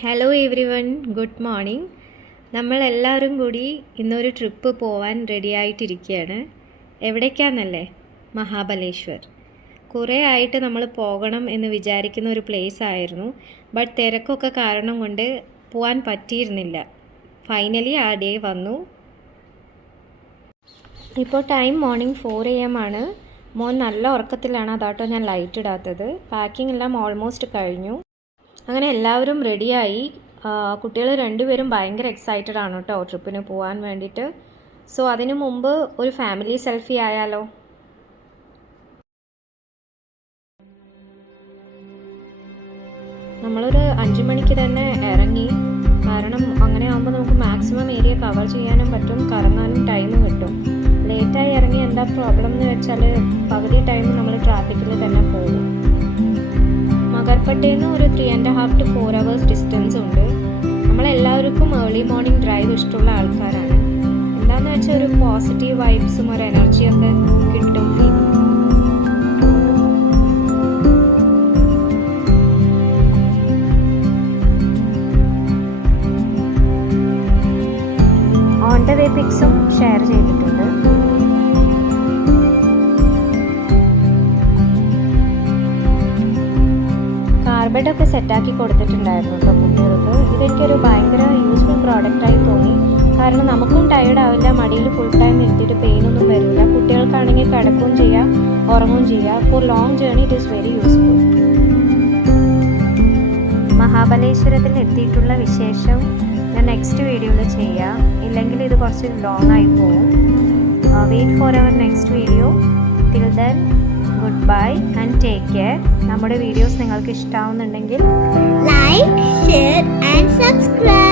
Hello every one, good morning. നമ്മളെല്ലാവരും കൂടി ഇന്നൊരു ട്രിപ്പ് പോവാൻ റെഡി ആയിട്ടിരിക്കുകയാണ്. എവിടേക്കാന്നല്ലേ? മഹാബലേശ്വർ. കുറേ ആയിട്ട് നമ്മൾ പോകണം എന്ന് വിചാരിക്കുന്ന ഒരു പ്ലേസ് ആയിരുന്നു. ബട്ട് തിരക്കൊക്കെ കാരണം കൊണ്ട് പോവാൻ പറ്റിയിരുന്നില്ല. ഫൈനലി ആ ഡേ വന്നു. ഇപ്പോൾ ടൈം മോർണിംഗ് 4 AM ആണ്. മോൻ നല്ല ഉറക്കത്തിലാണ്, അതാട്ടോ ഞാൻ ലൈറ്റ് ഇടാത്തത്. പാക്കിംഗ് എല്ലാം ഓൾമോസ്റ്റ് കഴിഞ്ഞു. അങ്ങനെ എല്ലാവരും റെഡിയായി. കുട്ടികൾ രണ്ടുപേരും ഭയങ്കര എക്സൈറ്റഡ് ആണ് കേട്ടോ ട്രിപ്പിന് പോകാൻ വേണ്ടിയിട്ട്. സോ അതിനു മുമ്പ് ഒരു ഫാമിലി സെൽഫി ആയാലോ? നമ്മളൊരു 5 മണിക്ക് തന്നെ ഇറങ്ങി. കാരണം അങ്ങനെ ആകുമ്പോൾ നമുക്ക് മാക്സിമം ഏരിയ കവർ ചെയ്യാനും പറ്റും, കറങ്ങാനും ടൈം കിട്ടും. ലേറ്റായി ഇറങ്ങി എന്താ പ്രോബ്ലം എന്ന് വെച്ചാൽ പകുതി ടൈം നമ്മൾ ട്രാഫിക്കിൽ തന്നെ പോകും. മകർപ്പട്ടയിൽ നിന്ന് ഒരു 3.5 to 4 hours ഡിസ്റ്റൻസ് ഉണ്ട്. നമ്മളെല്ലാവർക്കും ഏർലി മോർണിംഗ് ഡ്രൈവ് ഇഷ്ടമുള്ള ആൾക്കാരാണ്. എന്താണെന്ന് വെച്ചാൽ ഒരു പോസിറ്റീവ് വൈബ്സും ഒരു എനർജിയൊക്കെ കിട്ടും. ഓൺ ദ വേ പിക്സും ഷെയർ ചെയ്തിട്ടുണ്ട്. കാർബഡൊക്കെ സെറ്റാക്കി കൊടുത്തിട്ടുണ്ടായിരുന്നു കേട്ടോ കുട്ടികൾക്ക്. ഇതെനിക്കൊരു ഭയങ്കര യൂസ്ഫുൾ പ്രോഡക്റ്റായി തോന്നി. കാരണം നമുക്കും ടയേർഡ് ആവില്ല, മടിയിൽ ഫുൾ ടൈം ഇരുത്തിയിട്ട് പെയിനൊന്നും വരില്ല. കുട്ടികൾക്കാണെങ്കിൽ കിടക്കുകയും ചെയ്യാം, ഉറങ്ങുകയും ചെയ്യാം. For long journey it is very useful. മഹാബലേശ്വരത്തിൽ എത്തിയിട്ടുള്ള വിശേഷം ഞാൻ നെക്സ്റ്റ് വീഡിയോയിൽ ചെയ്യാം. ഇല്ലെങ്കിൽ ഇത് കുറച്ച് ലോങ് ആയി പോകും. Wait for our next video. Till then good bye and take care. നമ്മുടെ വീഡിയോസ് നിങ്ങൾക്ക് ഇഷ്ടമാവുന്നുണ്ടെങ്കിൽ ലൈക്ക്, ഷെയർ ആൻഡ് സബ്സ്ക്രൈബ്.